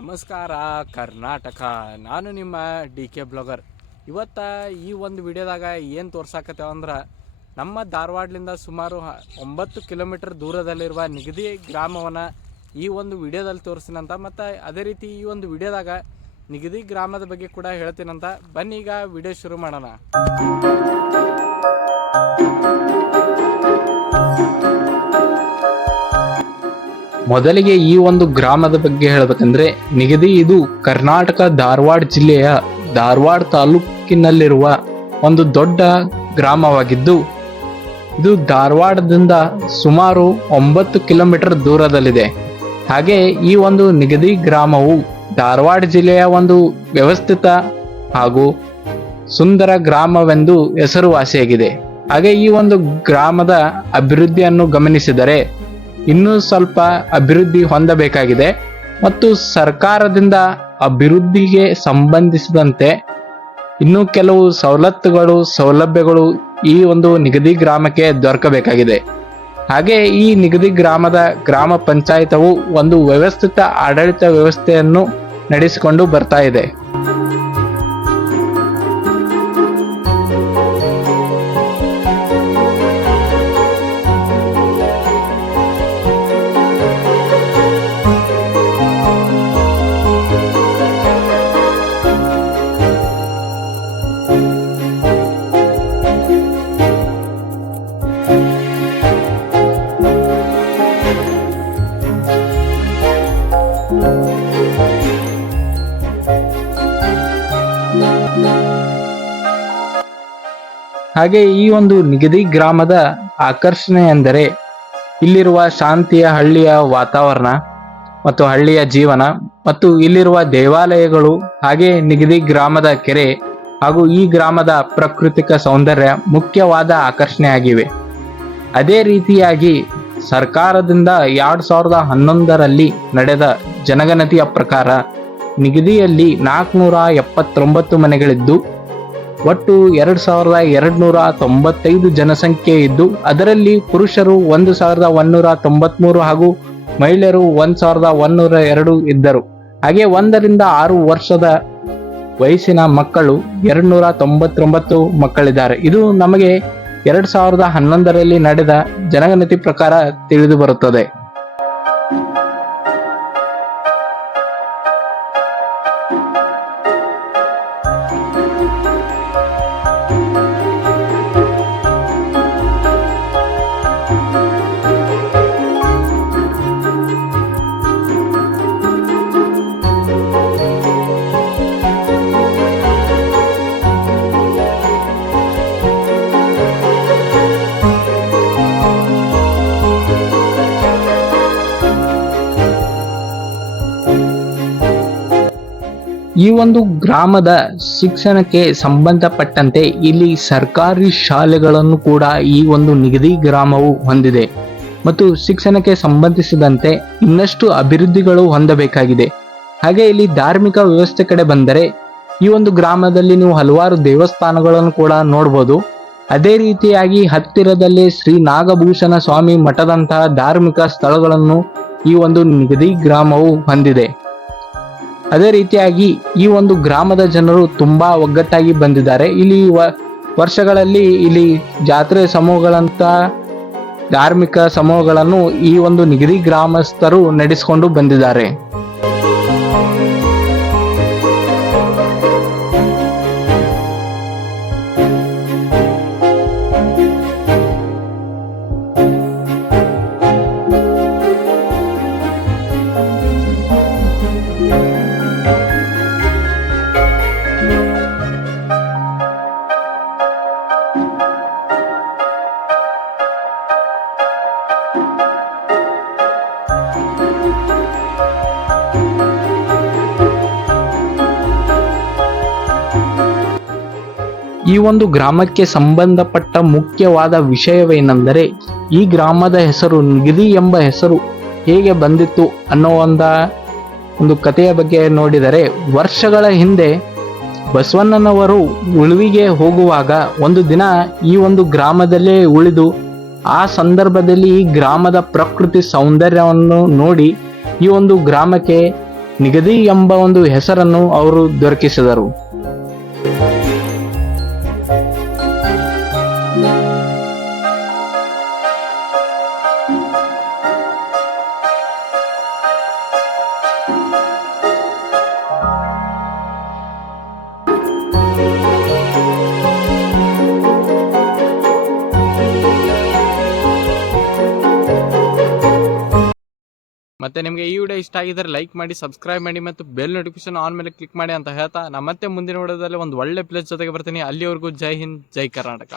ನಮಸ್ಕಾರ ಕರ್ನಾಟಕ. ನಾನು ನಿಮ್ಮ DK ಬ್ಲಾಗರ್. ಇವತ್ತು ಈ ಒಂದು ವಿಡಿಯೋದಾಗ ಏನು ತೋರ್ಸಾಕತ್ತೇವೆ ಅಂದ್ರೆ ನಮ್ಮ ಧಾರವಾಡದಿಂದ ಸುಮಾರು 9 ಕಿಲೋಮೀಟರ್ ದೂರದಲ್ಲಿರುವ ನಿಗದಿ ಗ್ರಾಮವನ್ನು ಈ ಒಂದು ವಿಡಿಯೋದಲ್ಲಿ ತೋರಿಸ್ತೀನಂತ. ಮತ್ತು ಅದೇ ರೀತಿ ಈ ಒಂದು ವಿಡಿಯೋದಾಗ ನಿಗದಿ ಗ್ರಾಮದ ಬಗ್ಗೆ ಕೂಡ ಹೇಳ್ತೀನಂತ. ಬನ್ನಿ ಈಗ ವಿಡಿಯೋ ಶುರು ಮಾಡೋಣ. ಮೊದಲಿಗೆ ಈ ಒಂದು ಗ್ರಾಮದ ಬಗ್ಗೆ ಹೇಳಬೇಕಂದ್ರೆ ನಿಗದಿ ಇದು ಕರ್ನಾಟಕ ಧಾರವಾಡ ಜಿಲ್ಲೆಯ ಧಾರವಾಡ ತಾಲೂಕಿನಲ್ಲಿರುವ ಒಂದು ದೊಡ್ಡ ಗ್ರಾಮವಾಗಿದ್ದು ಇದು ಧಾರವಾಡದಿಂದ ಸುಮಾರು 9 ಕಿಲೋಮೀಟರ್ ದೂರದಲ್ಲಿದೆ. ಹಾಗೆ ಈ ಒಂದು ನಿಗದಿ ಗ್ರಾಮವು ಧಾರವಾಡ ಜಿಲ್ಲೆಯ ಒಂದು ವ್ಯವಸ್ಥಿತ ಹಾಗೂ ಸುಂದರ ಗ್ರಾಮವೆಂದು ಹೆಸರುವಾಸಿಯಾಗಿದೆ. ಹಾಗೆ ಈ ಒಂದು ಗ್ರಾಮದ ಅಭಿವೃದ್ಧಿಯನ್ನು ಗಮನಿಸಿದರೆ ಇನ್ನೂ ಸ್ವಲ್ಪ ಅಭಿವೃದ್ಧಿ ಹೊಂದಬೇಕಾಗಿದೆ ಮತ್ತು ಸರ್ಕಾರದಿಂದ ಅಭಿವೃದ್ಧಿಗೆ ಸಂಬಂಧಿಸಿದಂತೆ ಇನ್ನೂ ಕೆಲವು ಸೌಲಭ್ಯಗಳು ಈ ಒಂದು ನಿಗದಿ ಗ್ರಾಮಕ್ಕೆ ದೊರಕಬೇಕಾಗಿದೆ. ಹಾಗೆ ಈ ನಿಗದಿ ಗ್ರಾಮದ ಗ್ರಾಮ ಪಂಚಾಯತವು ಒಂದು ವ್ಯವಸ್ಥಿತ ಆಡಳಿತ ವ್ಯವಸ್ಥೆಯನ್ನು ನಡೆಸಿಕೊಂಡು ಬರ್ತಾ ಇದೆ. ಹಾಗೆ ಈ ಒಂದು ನಿಗದಿ ಗ್ರಾಮದ ಆಕರ್ಷಣೆ ಎಂದರೆ ಇಲ್ಲಿರುವ ಶಾಂತಿಯ ಹಳ್ಳಿಯ ವಾತಾವರಣ ಮತ್ತು ಹಳ್ಳಿಯ ಜೀವನ ಮತ್ತು ಇಲ್ಲಿರುವ ದೇವಾಲಯಗಳು, ಹಾಗೆ ನಿಗದಿ ಗ್ರಾಮದ ಕೆರೆ ಹಾಗೂ ಈ ಗ್ರಾಮದ ಪ್ರಾಕೃತಿಕ ಸೌಂದರ್ಯ ಮುಖ್ಯವಾದ ಆಕರ್ಷಣೆಯಾಗಿವೆ. ಅದೇ ರೀತಿಯಾಗಿ ಸರ್ಕಾರದಿಂದ 2011ರಲ್ಲಿ ನಡೆದ ಜನಗಣತಿಯ ಪ್ರಕಾರ ನಿಗದಿಯಲ್ಲಿ 479 ಮನೆಗಳಿದ್ದು ಒಟ್ಟು 2295 ಜನಸಂಖ್ಯೆ ಇದ್ದು ಅದರಲ್ಲಿ ಪುರುಷರು 1193 ಹಾಗೂ ಮಹಿಳೆಯರು 1102 ಇದ್ದರು. ಹಾಗೆ 1 ರಿಂದ 6 ವರ್ಷದ ವಯಸ್ಸಿನ ಮಕ್ಕಳು 299 ಮಕ್ಕಳಿದ್ದಾರೆ. ಇದು ನಮಗೆ 2011ರಲ್ಲಿ ನಡೆದ ಜನಗಣತಿ ಪ್ರಕಾರ ತಿಳಿದು ಬರುತ್ತದೆ. ಈ ಒಂದು ಗ್ರಾಮದ ಶಿಕ್ಷಣಕ್ಕೆ ಸಂಬಂಧಪಟ್ಟಂತೆ ಇಲ್ಲಿ ಸರ್ಕಾರಿ ಶಾಲೆಗಳನ್ನು ಕೂಡ ಈ ಒಂದು ನಿಗದಿ ಗ್ರಾಮವು ಹೊಂದಿದೆ ಮತ್ತು ಶಿಕ್ಷಣಕ್ಕೆ ಸಂಬಂಧಿಸಿದಂತೆ ಇನ್ನಷ್ಟು ಅಭಿವೃದ್ಧಿಗಳು ಹೊಂದಬೇಕಾಗಿದೆ. ಹಾಗೆ ಇಲ್ಲಿ ಧಾರ್ಮಿಕ ವ್ಯವಸ್ಥೆ ಕಡೆ ಬಂದರೆ ಈ ಒಂದು ಗ್ರಾಮದಲ್ಲಿ ನೀವು ಹಲವಾರು ದೇವಸ್ಥಾನಗಳನ್ನು ಕೂಡ ನೋಡಬಹುದು. ಅದೇ ರೀತಿಯಾಗಿ ಹತ್ತಿರದಲ್ಲಿ ಶ್ರೀ ನಾಗಭೂಷಣ ಸ್ವಾಮಿ ಮಠದಂತಹ ಧಾರ್ಮಿಕ ಸ್ಥಳಗಳನ್ನು ಈ ಒಂದು ನಿಗದಿ ಗ್ರಾಮವು ಹೊಂದಿದೆ. ಅದೇ ರೀತಿಯಾಗಿ ಈ ಒಂದು ಗ್ರಾಮದ ಜನರು ತುಂಬಾ ಒಗ್ಗಟ್ಟಾಗಿ ಬಂದಿದ್ದಾರೆ. ಇಲ್ಲಿ ವರ್ಷಗಳಲ್ಲಿ ಇಲ್ಲಿ ಜಾತ್ರೆ ಸಮೂಹಗಳಂತ ಧಾರ್ಮಿಕ ಸಮೂಹಗಳನ್ನು ಈ ಒಂದು ನಿಗದಿ ಗ್ರಾಮಸ್ಥರು ನಡೆಸಿಕೊಂಡು ಬಂದಿದ್ದಾರೆ. ಈ ಒಂದು ಗ್ರಾಮಕ್ಕೆ ಸಂಬಂಧಪಟ್ಟ ಮುಖ್ಯವಾದ ವಿಷಯವೇನೆಂದರೆ ಈ ಗ್ರಾಮದ ಹೆಸರು ನಿಗದಿ ಎಂಬ ಹೆಸರು ಹೇಗೆ ಬಂದಿತ್ತು ಅನ್ನೋ ಒಂದು ಕಥೆಯ ಬಗ್ಗೆ ನೋಡಿದರೆ, ವರ್ಷಗಳ ಹಿಂದೆ ಬಸವಣ್ಣನವರು ಉಳುವಿಗೆ ಹೋಗುವಾಗ ಒಂದು ದಿನ ಈ ಒಂದು ಗ್ರಾಮದಲ್ಲೇ ಉಳಿದು ಆ ಸಂದರ್ಭದಲ್ಲಿ ಈ ಗ್ರಾಮದ ಪ್ರಕೃತಿ ಸೌಂದರ್ಯವನ್ನು ನೋಡಿ ಈ ಒಂದು ಗ್ರಾಮಕ್ಕೆ ನಿಗದಿ ಎಂಬ ಒಂದು ಹೆಸರನ್ನು ಅವರು ದೊರಕಿಸಿದರು. ಮತ್ತೆ ನಿಮಗೆ ಈ ವಿಡಿಯೋ ಇಷ್ಟ ಆಗಿದ್ರೆ ಲೈಕ್ ಮಾಡಿ, ಸಬ್ಸ್ಕ್ರೈಬ್ ಮಾಡಿ ಮತ್ತು ಬೆಲ್ ನೋಟಿಫಿಕೇಶನ್ ಆನ್ ಮೇಲೆ ಕ್ಲಿಕ್ ಮಾಡಿ ಅಂತ ಹೇಳ್ತಾ, ನಾನು ಮತ್ತೆ ಮುಂದಿನ ವಿಡಿಯೋದಲ್ಲಿ ಒಂದು ಒಳ್ಳೆ ಪ್ಲೇಸ್ ಜೊತೆಗೆ ಬರ್ತೀನಿ. ಅಲ್ಲಿವರೆಗೂ ಜೈ ಹಿಂದ್, ಜೈ ಕರ್ನಾಟಕ.